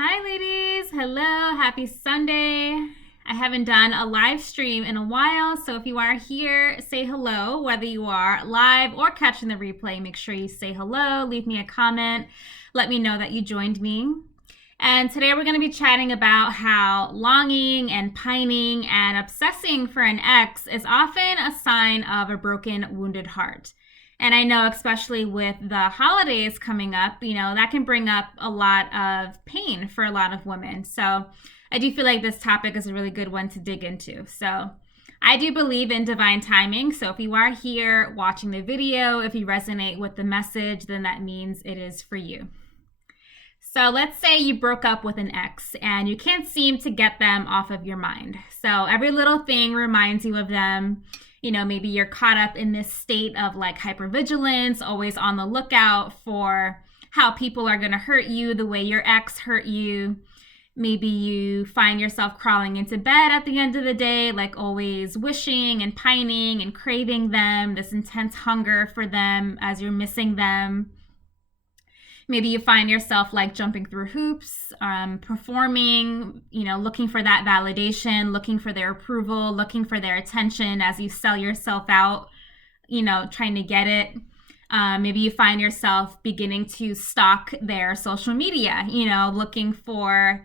Hi, ladies. Hello. Happy Sunday. I haven't done a live stream in a while, so if you are here, say hello. Whether you are live or catching the replay, make sure you say hello, leave me a comment, let me know that you joined me. And today we're going to be chatting about how longing and pining and obsessing for an ex is often a sign of a broken, wounded heart. And I know, especially with the holidays coming up, that can bring up a lot of pain for a lot of women. So I do feel like this topic is a really good one to dig into. So I do believe in divine timing. So if you are here watching the video, if you resonate with the message, then that means it is for you. So let's say you broke up with an ex and you can't seem to get them off of your mind. So every little thing reminds you of them. Maybe you're caught up in this state of like hypervigilance, always on the lookout for how people are going to hurt you the way your ex hurt you. Maybe you find yourself crawling into bed at the end of the day, like always wishing and pining and craving them, this intense hunger for them as you're missing them. Maybe you find yourself like jumping through hoops, performing, looking for that validation, looking for their approval, looking for their attention as you sell yourself out, trying to get it. Maybe you find yourself beginning to stalk their social media, looking for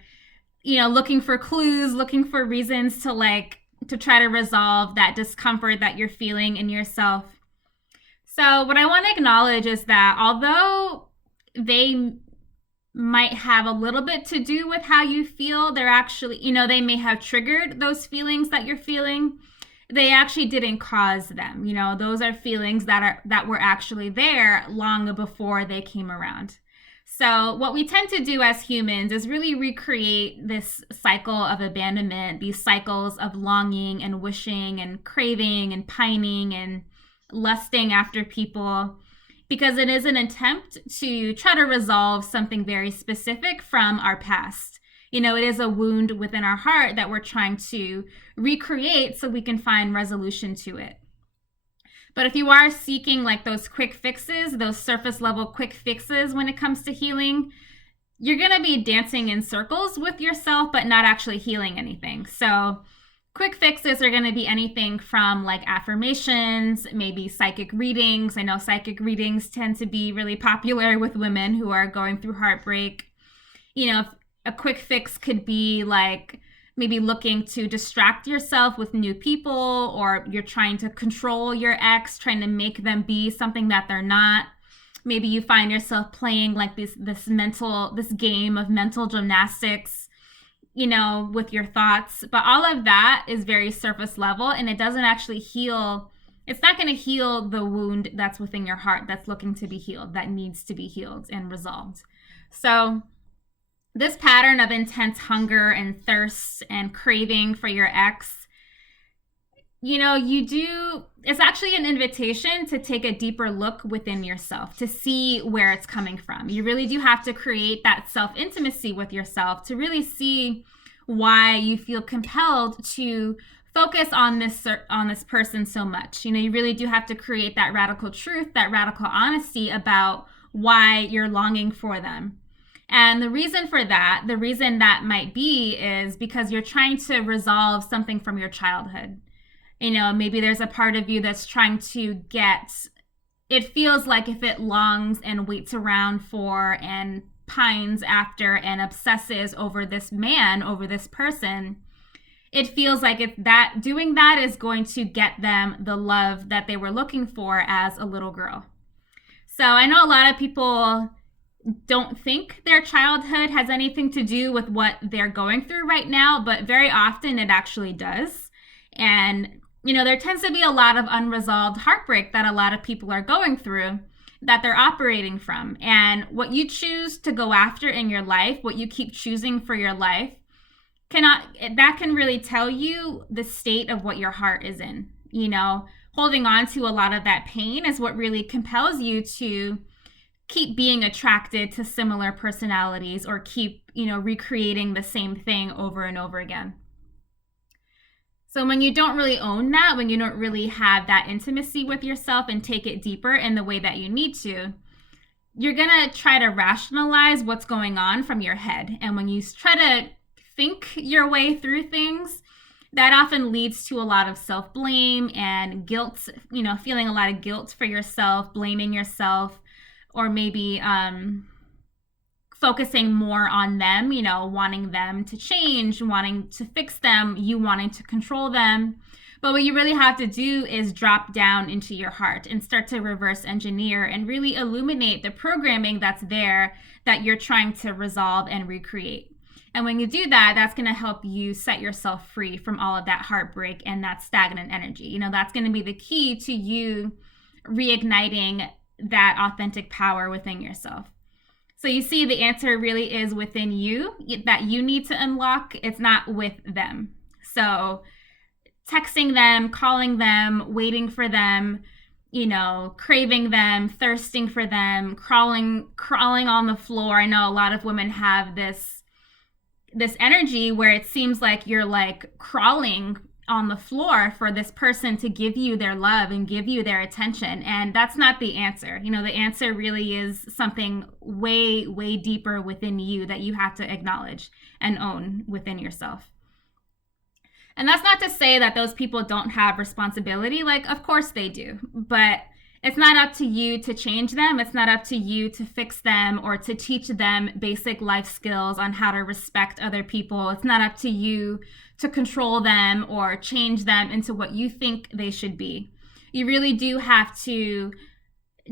clues, looking for reasons to try to resolve that discomfort that you're feeling in yourself. So what I want to acknowledge is that although they might have a little bit to do with how you feel, they're actually, they may have triggered those feelings that you're feeling. They actually didn't cause them. Those are feelings that were actually there long before they came around. So what we tend to do as humans is really recreate this cycle of abandonment, these cycles of longing and wishing and craving and pining and lusting after people, because it is an attempt to try to resolve something very specific from our past. It is a wound within our heart that we're trying to recreate so we can find resolution to it. But if you are seeking like those quick fixes, those surface level quick fixes when it comes to healing, you're going to be dancing in circles with yourself, but not actually healing anything. So quick fixes are going to be anything from like affirmations, maybe psychic readings. I know psychic readings tend to be really popular with women who are going through heartbreak. A quick fix could be like maybe looking to distract yourself with new people, or you're trying to control your ex, trying to make them be something that they're not. Maybe you find yourself playing like this game of mental gymnastics, with your thoughts. But all of that is very surface level, and it doesn't actually heal. It's not going to heal the wound that's within your heart that's looking to be healed, that needs to be healed and resolved. So this pattern of intense hunger and thirst and craving for your ex, it's actually an invitation to take a deeper look within yourself, to see where it's coming from. You really do have to create that self-intimacy with yourself to really see why you feel compelled to focus on this person so much. You really do have to create that radical truth, that radical honesty about why you're longing for them. And the reason that might be is because you're trying to resolve something from your childhood. Maybe there's a part of you that's trying to it feels like if it longs and waits around for and pines after and obsesses over this man, over this person, it feels like doing that is going to get them the love that they were looking for as a little girl. So I know a lot of people don't think their childhood has anything to do with what they're going through right now, but very often it actually does. And there tends to be a lot of unresolved heartbreak that a lot of people are going through that they're operating from. And what you choose to go after in your life, what you keep choosing for your life, that can really tell you the state of what your heart is in. Holding on to a lot of that pain is what really compels you to keep being attracted to similar personalities, or keep, recreating the same thing over and over again. So when you don't really own that, when you don't really have that intimacy with yourself and take it deeper in the way that you need to, you're going to try to rationalize what's going on from your head. And when you try to think your way through things, that often leads to a lot of self-blame and guilt, feeling a lot of guilt for yourself, blaming yourself, or maybe focusing more on them, wanting them to change, wanting to fix them, you wanting to control them. But what you really have to do is drop down into your heart and start to reverse engineer and really illuminate the programming that's there that you're trying to resolve and recreate. And when you do that, that's going to help you set yourself free from all of that heartbreak and that stagnant energy. That's going to be the key to you reigniting that authentic power within yourself. So you see, the answer really is within you, that you need to unlock. It's not with them. So texting them, calling them, waiting for them, craving them, thirsting for them, crawling on the floor. I know a lot of women have this energy where it seems like you're like crawling on the floor for this person to give you their love and give you their attention. And that's not the answer. The answer really is something way, way deeper within you that you have to acknowledge and own within yourself. And that's not to say that those people don't have responsibility. Like, of course they do, but it's not up to you to change them. It's not up to you to fix them or to teach them basic life skills on how to respect other people. It's not up to you to control them or change them into what you think they should be. You really do have to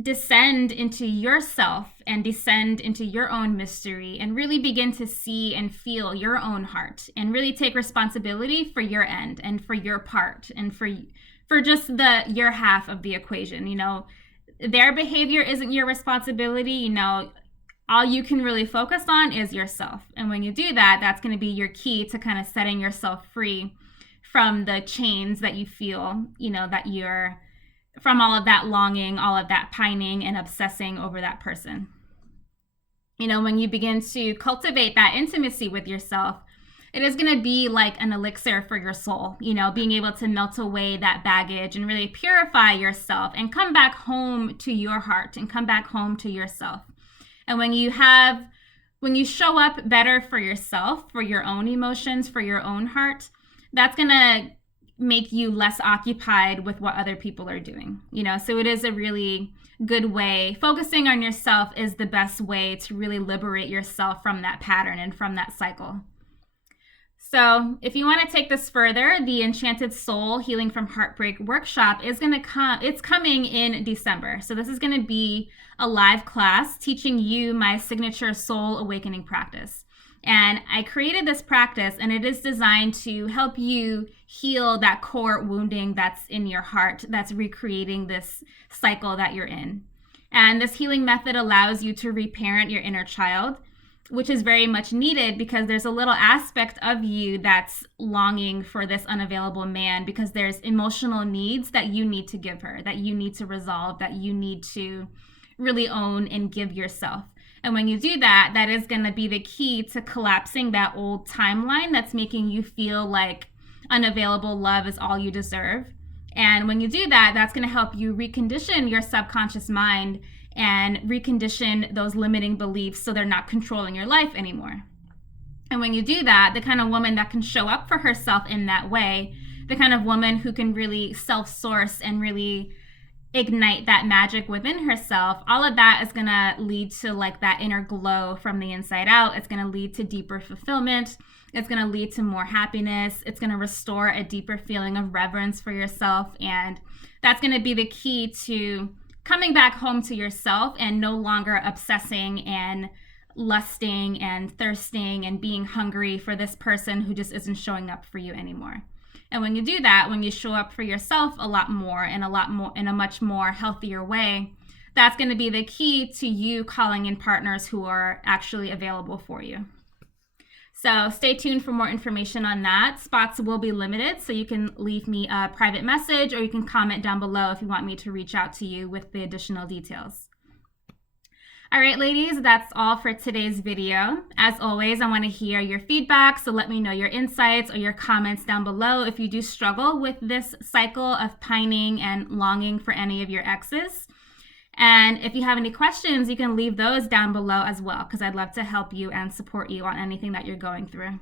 descend into yourself and descend into your own mystery and really begin to see and feel your own heart and really take responsibility for your end and for your part and for just your half of the equation. Their behavior isn't your responsibility. All you can really focus on is yourself. And when you do that, that's going to be your key to kind of setting yourself free from the chains that you feel, that you're from all of that longing, all of that pining and obsessing over that person. When you begin to cultivate that intimacy with yourself, it is going to be like an elixir for your soul, being able to melt away that baggage and really purify yourself and come back home to your heart and come back home to yourself. And when you show up better for yourself, for your own emotions, for your own heart, that's going to make you less occupied with what other people are doing. So it is a really good way. Focusing on yourself is the best way to really liberate yourself from that pattern and from that cycle. So if you want to take this further, the Enchanted Soul Healing from Heartbreak workshop is it's coming in December. So this is going to be a live class teaching you my signature soul awakening practice. And I created this practice, and it is designed to help you heal that core wounding that's in your heart, that's recreating this cycle that you're in. And this healing method allows you to reparent your inner child, which is very much needed because there's a little aspect of you that's longing for this unavailable man because there's emotional needs that you need to give her, that you need to resolve, that you need to really own and give yourself. And when you do that, that is going to be the key to collapsing that old timeline that's making you feel like unavailable love is all you deserve. And when you do that, that's going to help you recondition your subconscious mind and recondition those limiting beliefs so they're not controlling your life anymore. And when you do that, the kind of woman that can show up for herself in that way, the kind of woman who can really self-source and really ignite that magic within herself, all of that is going to lead to like that inner glow from the inside out. It's going to lead to deeper fulfillment. It's going to lead to more happiness. It's going to restore a deeper feeling of reverence for yourself. And that's going to be the key to coming back home to yourself and no longer obsessing and lusting and thirsting and being hungry for this person who just isn't showing up for you anymore. And when you do that, when you show up for yourself a lot more in a much more healthier way, that's going to be the key to you calling in partners who are actually available for you. So stay tuned for more information on that. Spots will be limited, so you can leave me a private message or you can comment down below if you want me to reach out to you with the additional details. All right, ladies, that's all for today's video. As always, I want to hear your feedback, so let me know your insights or your comments down below if you do struggle with this cycle of pining and longing for any of your exes. And if you have any questions, you can leave those down below as well, because I'd love to help you and support you on anything that you're going through.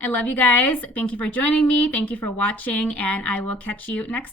I love you guys. Thank you for joining me. Thank you for watching, and I will catch you next time.